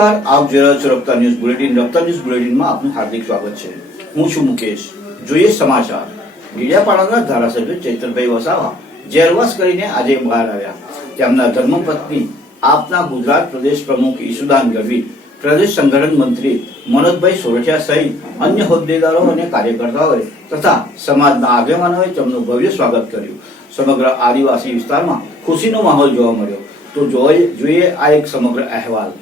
નમસ્કાર, આપ જોઈ રહ્યા છો Raftaar news bulletin. Raftaar news બુલેટિનમાં આપનું હાર્દિક સ્વાગત છે. હું છું મુકેશ. જોઈએ સમાચાર. મીડિયાપાડાના ધારાસભ્ય ચૈતરભાઈ વસાવા જેલવાસ કરીને આજે બહાર આવ્યા. તેમના ધર્મપત્ની, આપના ગુજરાત પ્રદેશ પ્રમુખ ઈશુદાન ગઢવી, પ્રદેશ સંગઠન મંત્રી મનોજભાઈ સોરઠિયા સહિત અન્ય હોદ્દેદારો અને કાર્યકર્તાઓએ તથા સમાજના આગેવાનોએ તેમનું ભવ્ય સ્વાગત કર્યું. સમગ્ર આદિવાસી વિસ્તારમાં ખુશીનો માહોલ જોવા મળ્યો. તો જોઈએ જોઈએ આ એક સમગ્ર અહેવાલ.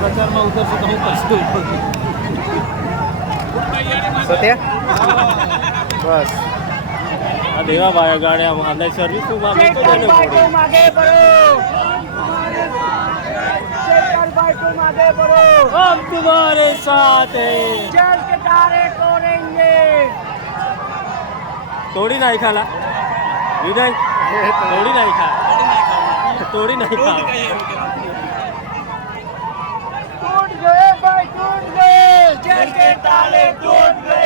પ્રચારમાં ઉતરશે તો હું કરશું સત્ય બસ આ દેવા ભાઈ ગાડી અંદર સર્વિસ નું માં મૂકો તો એને પડી. हम तुम्हारे साथ हैं તોડી નાખ્યા વિનય તોડી નાખ્યા તોડી નાખ્યા टूट கேட்டாலே தோன்றே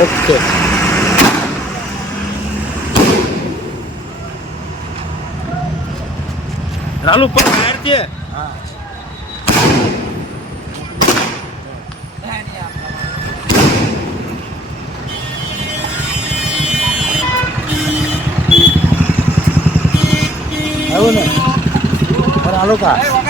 ઓકે. રાલુ પર બહાર છે. આવું ને. પર આલો કા.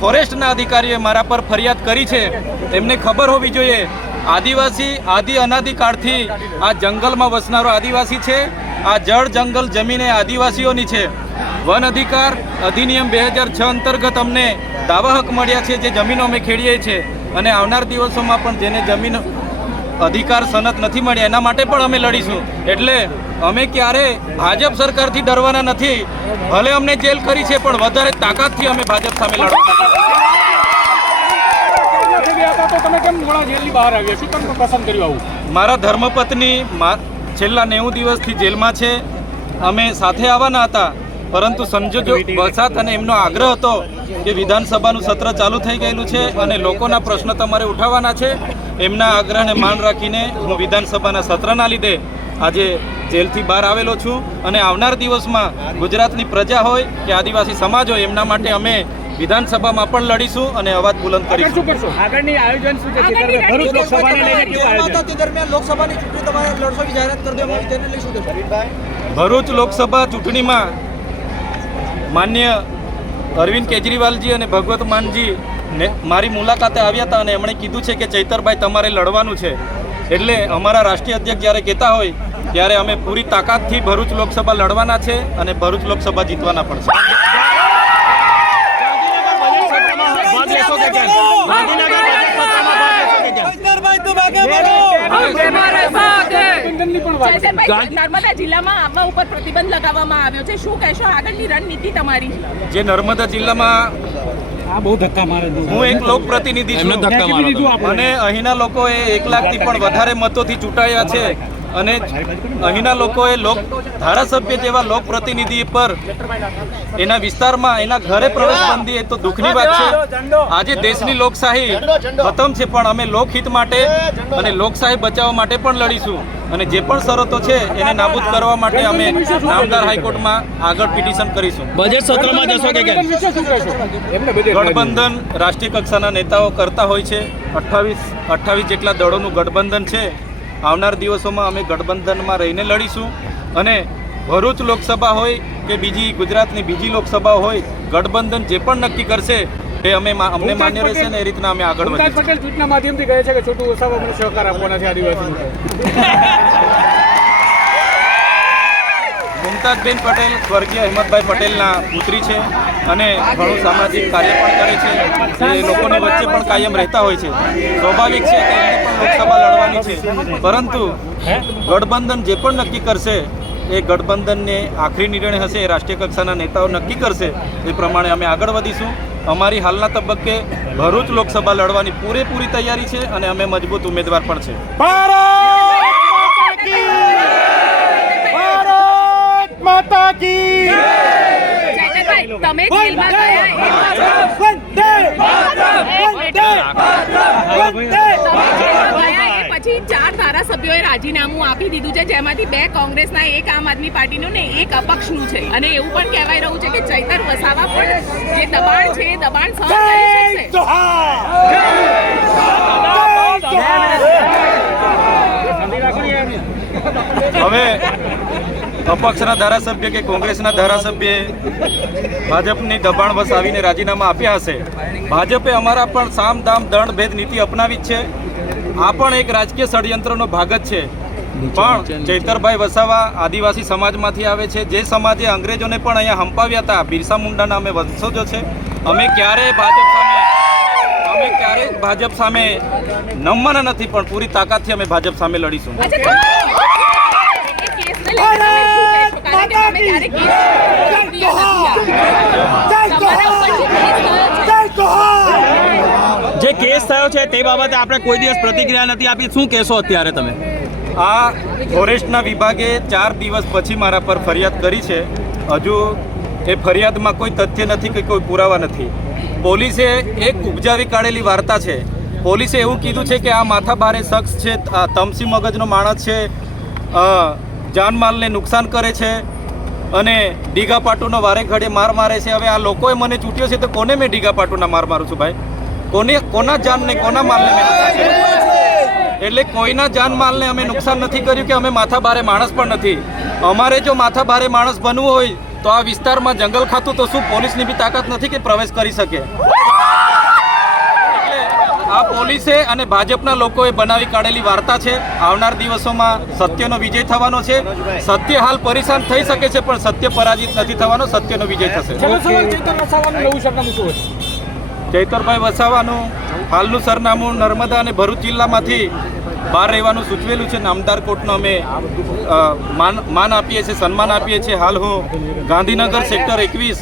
ફોરેસ્ટના અધિકારીએ મારા પર ફરિયાદ કરી છે. એમને ખબર હોવી જોઈએ. આદિવાસી આદિ અનાદિકાળથી આ જંગલમાં વસનારો આદિવાસી છે. આ જળ જંગલ જમીન એ આદિવાસીઓની છે. વન અધિકાર અધિનિયમ બે હજાર છ અંતર્ગત અમને દાવા હક મળ્યા છે, જે જમીનો અમે ખેડીએ છીએ. અને આવનાર દિવસોમાં પણ જેને જમીન અધિકાર સનત નથી મળ્યા એના માટે પણ અમે લડીશું. એટલે અમે ક્યારે ભાજપ સરકારથી ડરવાના નથી. ભલે અમને જેલ કરી છે, પણ વધારે તાકાતથી અમે ભાજપ સામે લડવા મારા ધર્મપત્ની છેલ્લા નેવું દિવસથી જેલમાં છે. અમે સાથે આવવાના હતા, પરંતુ સંજોજો વરસાદ અને એમનો આગ્રહ હતો કે વિધાનસભાનું સત્ર ચાલુ થઈ ગયેલું છે અને લોકોના પ્રશ્ન તમારે ઉઠાવવાના છે. એમના આગ્રહને માન રાખીને હું વિધાનસભાના સત્રના લીધે આજે જેલથી બહાર આવેલો છું અને આવનાર દિવસમાં ગુજરાતની પ્રજા હોય કે આદિવાસી સમાજ હોય એમના માટે અમે વિધાનસભામાં પણ લડીશું અને અવાજ બુલંદ કરીશું. આગળની આયોજન શું છે ભરૂચ લોકસભાને લઈને કેવું આયોજન? દરમિયાન લોકસભાની ચૂંટણી તમારે લડવાની જાહેરાત કરી દેવામાં આવી તેને લઈ શું ભરૂચ લોકસભા ચૂંટણીમાં માન્ય અરવિંદ કેજરીવાલજી અને ભગવત માનજી ને મારી મુલાકાતે આવ્યા હતા અને એમણે કીધું છે કે ચૈતરભાઈ તમારે લડવાનું છે. એટલે અમારા રાષ્ટ્રીય અધ્યક્ષ જ્યારે કહેતા હોય, ત્યારે અમે પૂરી તાકાતથી ભરૂચ લોકસભા લડવાના છે અને ભરૂચ લોકસભા જીતવાના પણ છે ભાગ લેશો કે કેમ? ગાંધીનગર બજેટ સત્રમાં ભાગ લેશો કે કેમ? જયસરભાઈ, નર્મદા જિલ્લામાં આવવા ઉપર પ્રતિબંધ લગાવવામાં આવ્યો છે. શું કહેશો? આગળની રણનીતિ તમારી. જે નર્મદા જિલ્લામાં આ બહુ ધક્કા મારે હું એક છું. કીધું લીધું આપણે. અને અહીંના લોકોએ એક લાખથી પણ વધારે મતોથી ચૂંટાયા છે. અને અહીંના લોકોએ લોક ધારાસભ્ય જેવા લોકપ્રતિનિધિ પર એના વિસ્તારમાં એના ઘરે પ્રવેશબંધી એ તો દુઃખની વાત છે. આજે દેશની લોકશાહી ખતમ છે પણ અમે લોકહિત માટે અને લોકશાહી બચાવવા માટે પણ લડીશું. અને જે પણ શરતો છે એને નાબૂદ કરવા માટે અમે નામદાર હાઈકોર્ટમાં આગળ પિટિશન કરીશું. બજેટ સત્રમાં જશો કે ગઠબંધન રાષ્ટ્રીય કક્ષાના નેતાઓ કરતા હોય છે. અઠ્ઠાવીસ અઠ્ઠાવીસ જેટલા દળોનું ગઠબંધન છે. આવનાર દિવસોમાં અમે ગઠબંધનમાં રહીને લડીશું. અને ભરૂચ લોકસભા હોય કે બીજી ગુજરાતની બીજી લોકસભા હોય ગઠબંધન જે પણ નક્કી કરશે એ અમે અમને માન્ય રહેશે ને એ રીતના અમે આગળ વધીશું. પટેલ ટ્વીટના માધ્યમથી કહે છે કે છોટું મને સહકાર આપવાના છે આદિવાસી મુમતાજબેન પટેલ, સ્વર્ગીય અહેમદભાઈ પટેલના પુત્રી છે અને ઘણું સામાજિક કાર્ય પણ કરે છે. એ લોકોની વચ્ચે પણ કાયમ રહેતા હોય છે. સ્વાભાવિક છે કે એમને પણ લોકસભા લડવાની છે. પરંતુ ગઠબંધન જે પણ નક્કી કરશે, એ ગઠબંધનને આખરી નિર્ણય હશે, એ રાષ્ટ્રીય કક્ષાના નેતાઓ નક્કી કરશે, એ પ્રમાણે અમે આગળ વધીશું. અમારી હાલના તબક્કે ભરૂચ લોકસભા લડવાની પૂરેપૂરી તૈયારી છે અને અમે મજબૂત ઉમેદવાર પણ છે. જયદરભાઈ, તમે પછી ચાર ધારાસભ્યોએ રાજીનામું આપી દીધું છે જેમાંથી બે કોંગ્રેસના એક આમ આદમી પાર્ટીનું ને એક અપક્ષનું છે અને એવું પણ કહેવાય રહ્યું છે કે ચૈતર વસાવા પણ જે દબાણ છે દબાણ અપક્ષના ધારાસભ્ય કે કોંગ્રેસના ધારાસભ્યએ ભાજપની દબાણ વસ આવીને રાજીનામા આપ્યા હશે? ભાજપે અમારા પણ સામ દામ દંડ ભેદ નીતિ અપનાવી છે. આ પણ એક રાજકીય ષડયંત્રનો ભાગ જ છે. પણ ચૈતરભાઈ વસાવા આદિવાસી સમાજમાંથી આવે છે. જે સમાજે અંગ્રેજોને પણ અહીંયા હંપાવ્યા હતા, બિરસા મુંડાના અમે વંશજો છે. અમે ક્યારેય ભાજપ સામે અમે ક્યારેય ભાજપ સામે નમવાના નથી, પણ પૂરી તાકાતથી અમે ભાજપ સામે લડીશું. કે તમે કેસ થયો છે, જે કેસ થયો છે તે બાબતે આપણે કોઈ દિવસ પ્રતિક્રિયા નથી આપી. શું કહેશો અત્યારે તમે? આ ફોરેસ્ટના વિભાગે ચાર દિવસ પછી મારા પર ફરિયાદ કરી છે. હજુ એ ફરિયાદમાં કોઈ તથ્ય નથી કે કોઈ પુરાવા નથી. પોલીસે એક ઉપજાવી કાઢેલી વાર્તા છે. પોલીસે એવું કીધું છે કે આ માથાભારે શખ્સ છે આ તમસી મગજનો માણસ છે જાનમાલને નુકસાન કરે છે અને ડીગા પાટુનો વારે ઘડે માર મારે છે. હવે આ લોકોએ મને ચૂંટ્યો છે તો કોને મેં ડીગા પાટુના માર મારું છું ભાઈ? કોને, કોના જાનને, કોના માલને મેં એટલે કોઈના જાનમાલને અમે નુકસાન નથી કર્યું કે અમે માથા ભારે માણસ પણ નથી. અમારે જો માથા ભારે માણસ બનવું હોય તો આ વિસ્તારમાં જંગલ ખાતું તો શું પોલીસની બી તાકાત નથી કે પ્રવેશ કરી શકે? આ પોલીસે અને ભાજપના લોકોએ બનાવી કાઢેલી વાર્તા છે. આવનાર દિવસોમાં સત્યનો વિજય થવાનો છે. સત્ય હાલ પરેશાન થઈ શકે છે પણ સત્ય પરાજિત નથી થવાનો સત્યનો વિજય થશે. ચૈતરભાઈ વસાવાનું હાલનું સરનામું નર્મદા અને ભરૂચ જિલ્લામાંથી બહાર રહેવાનું સૂચવેલું છે. નામદાર કોર્ટનો અમે માન માન આપીએ છીએ સન્માન આપીએ છીએ. હાલ હું ગાંધીનગર સેક્ટર એકવીસ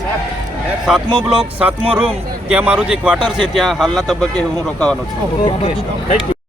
સાતમો બ્લોક સાતમો રૂમ ત્યાં મારું જે ક્વાર્ટર છે, ત્યાં હાલના તબક્કે હું રોકાવાનો છું.